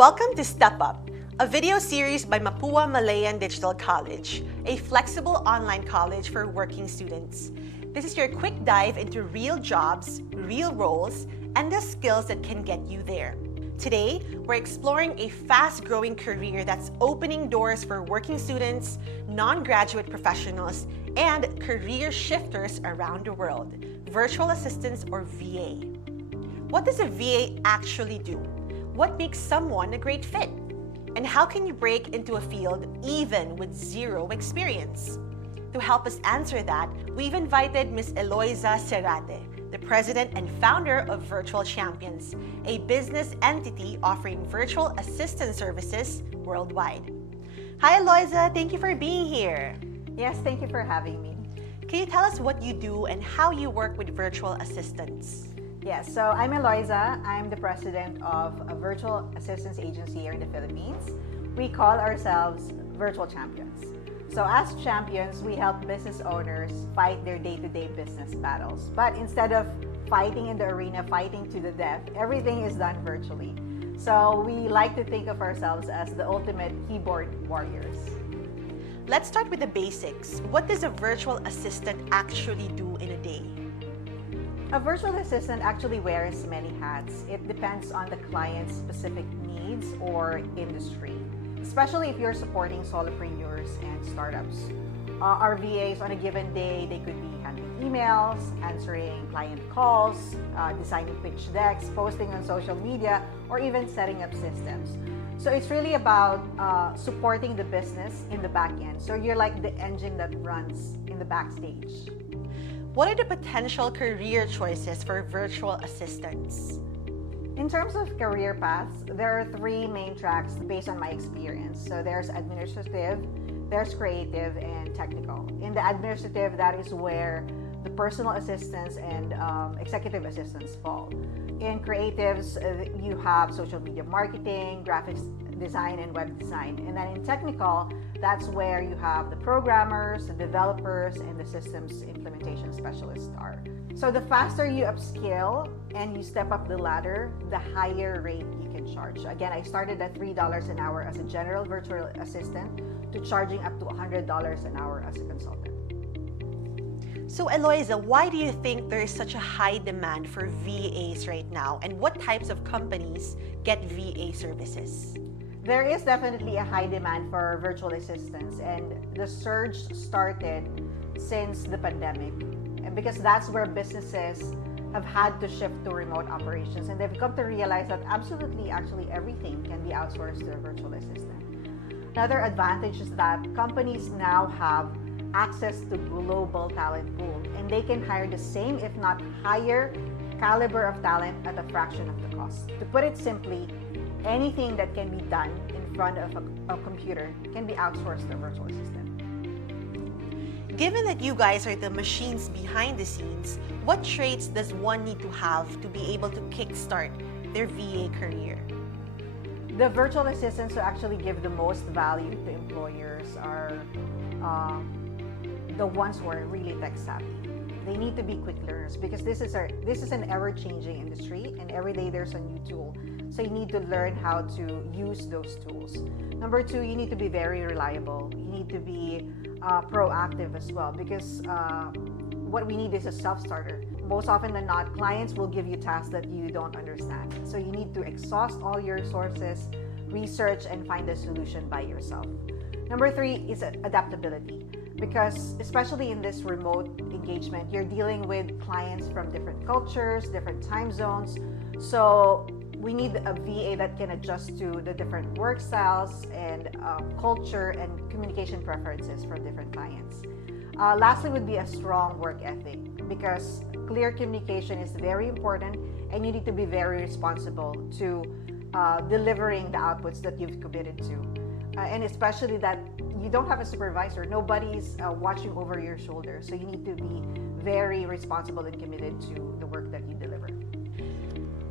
Welcome to Step Up, a video series by Mapúa Malayan Digital College, a flexible online college for working students. This is your quick dive into real jobs, real roles, and the skills that can get you there. Today, we're exploring a fast-growing career that's opening doors for working students, non-graduate professionals, and career shifters around the world, virtual assistants or VA. What does a VA actually do? What makes someone a great fit? And how can you break into a field even with zero experience? To help us answer that, we've invited Ms. Eloiza Serate, the president and founder of Virtual Champions, a business entity offering virtual assistant services worldwide. Hi, Eloiza. Thank you for being here. Yes, thank you for having me. Can you tell us what you do and how you work with virtual assistants? Yes, so I'm Eloiza. I'm the president of a virtual assistance agency here in the Philippines. We call ourselves Virtual Champions. So as champions, we help business owners fight their day-to-day business battles. But instead of fighting in the arena, fighting to the death, everything is done virtually. So we like to think of ourselves as the ultimate keyboard warriors. Let's start with the basics. What does a virtual assistant actually do in a day? A virtual assistant actually wears many hats. It depends on the client's specific needs or industry, especially if you're supporting solopreneurs and startups. Our VAs on a given day, they could be handling emails, answering client calls, designing pitch decks, posting on social media, or even setting up systems. So it's really about supporting the business in the back end. So you're like the engine that runs in the backstage. What are the potential career choices for virtual assistants? In terms of career paths, there are three main tracks based on my experience. So there's administrative, there's creative, and technical. In the administrative, that is where the personal assistants and executive assistants fall. In creatives, you have social media marketing, graphics design, and web design. And then in technical, that's where you have the programmers, the developers, and the systems implementation specialists are. So the faster you upskill and you step up the ladder, the higher rate you can charge. Again, I started at $3 an hour as a general virtual assistant to charging up to $100 an hour as a consultant. So Eloiza, why do you think there is such a high demand for VAs right now? And what types of companies get VA services? There is definitely a high demand for virtual assistants, and the surge started since the pandemic. And because that's where businesses have had to shift to remote operations, and they've come to realize that absolutely, actually everything can be outsourced to a virtual assistant. Another advantage is that companies now have access to global talent pool, and they can hire the same, if not higher, caliber of talent at a fraction of the cost. To put it simply, anything that can be done in front of a computer can be outsourced to a virtual assistant. Given that you guys are the machines behind the scenes, what traits does one need to have to be able to kickstart their VA career? The virtual assistants who actually give the most value to employers are the ones who are really tech savvy. They need to be quick learners because this is an ever-changing industry, and every day there's a new tool. So you need to learn how to use those tools. Number two, you need to be very reliable. You need to be proactive as well, because what we need is a self-starter. Most often than not, clients will give you tasks that you don't understand. So you need to exhaust all your resources, research, and find a solution by yourself. Number three is adaptability, because especially in this remote engagement, you're dealing with clients from different cultures, different time zones. So we need a VA that can adjust to the different work styles and culture and communication preferences from different clients. Lastly would be a strong work ethic, because clear communication is very important, and you need to be very responsible to delivering the outputs that you've committed to. And especially that you don't have a supervisor, nobody's watching over your shoulder. So you need to be very responsible and committed to the work that you deliver.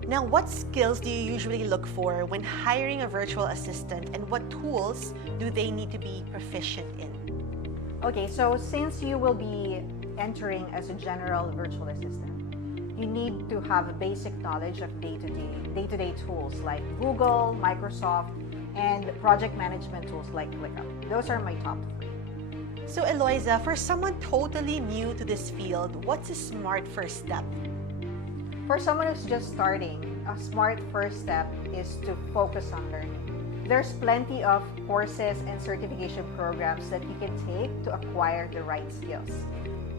Now, what skills do you usually look for when hiring a virtual assistant, and what tools do they need to be proficient in? Okay, so since you will be entering as a general virtual assistant, you need to have a basic knowledge of day-to-day tools like Google, Microsoft, and project management tools like ClickUp. Those are my top 3. So Eloiza, for someone totally new to this field, what's a smart first step? For someone who's just starting, a smart first step is to focus on learning. There's plenty of courses and certification programs that you can take to acquire the right skills.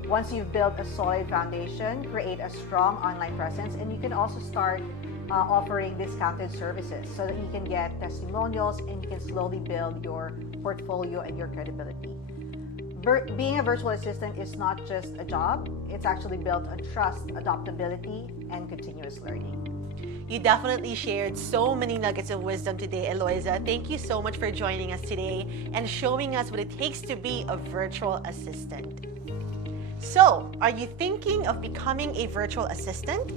Once you've built a solid foundation, create a strong online presence, and you can also start offering discounted services so that you can get testimonials and you can slowly build your portfolio and your credibility. Being a virtual assistant is not just a job, it's actually built on trust, adaptability, and continuous learning. You definitely shared so many nuggets of wisdom today, Eloiza. Thank you so much for joining us today and showing us what it takes to be a virtual assistant. So, are you thinking of becoming a virtual assistant?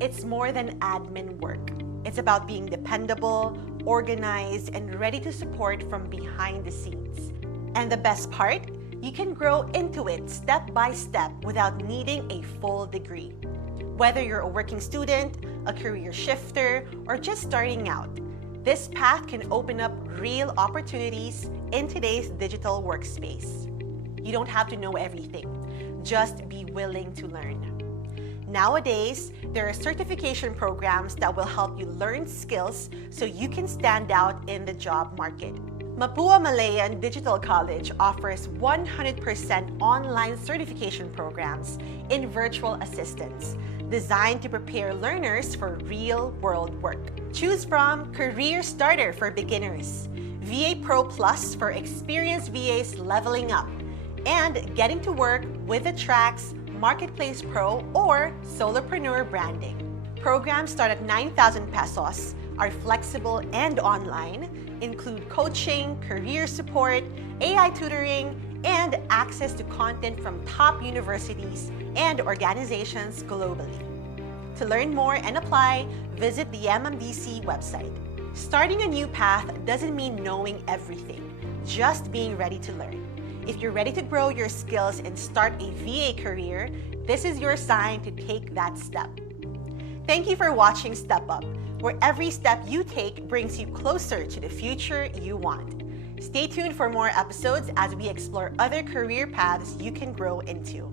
It's more than admin work. It's about being dependable, organized, and ready to support from behind the scenes. And the best part? You can grow into it step by step without needing a full degree. Whether you're a working student, a career shifter, or just starting out, this path can open up real opportunities in today's digital workspace. You don't have to know everything. Just be willing to learn. Nowadays, there are certification programs that will help you learn skills so you can stand out in the job market. Mapúa Malayan Digital College offers 100% online certification programs in virtual assistants designed to prepare learners for real-world work. Choose from Career Starter for beginners, VA Pro Plus for experienced VAs leveling up, and Getting to Work with the tracks Marketplace Pro or Solopreneur Branding. Programs start at 9,000 pesos, are flexible and online, include coaching, career support, AI tutoring, and access to content from top universities and organizations globally. To learn more and apply, visit the MMDC website. Starting a new path doesn't mean knowing everything, just being ready to learn. If you're ready to grow your skills and start a VA career, this is your sign to take that step. Thank you for watching Step Up, where every step you take brings you closer to the future you want. Stay tuned for more episodes as we explore other career paths you can grow into.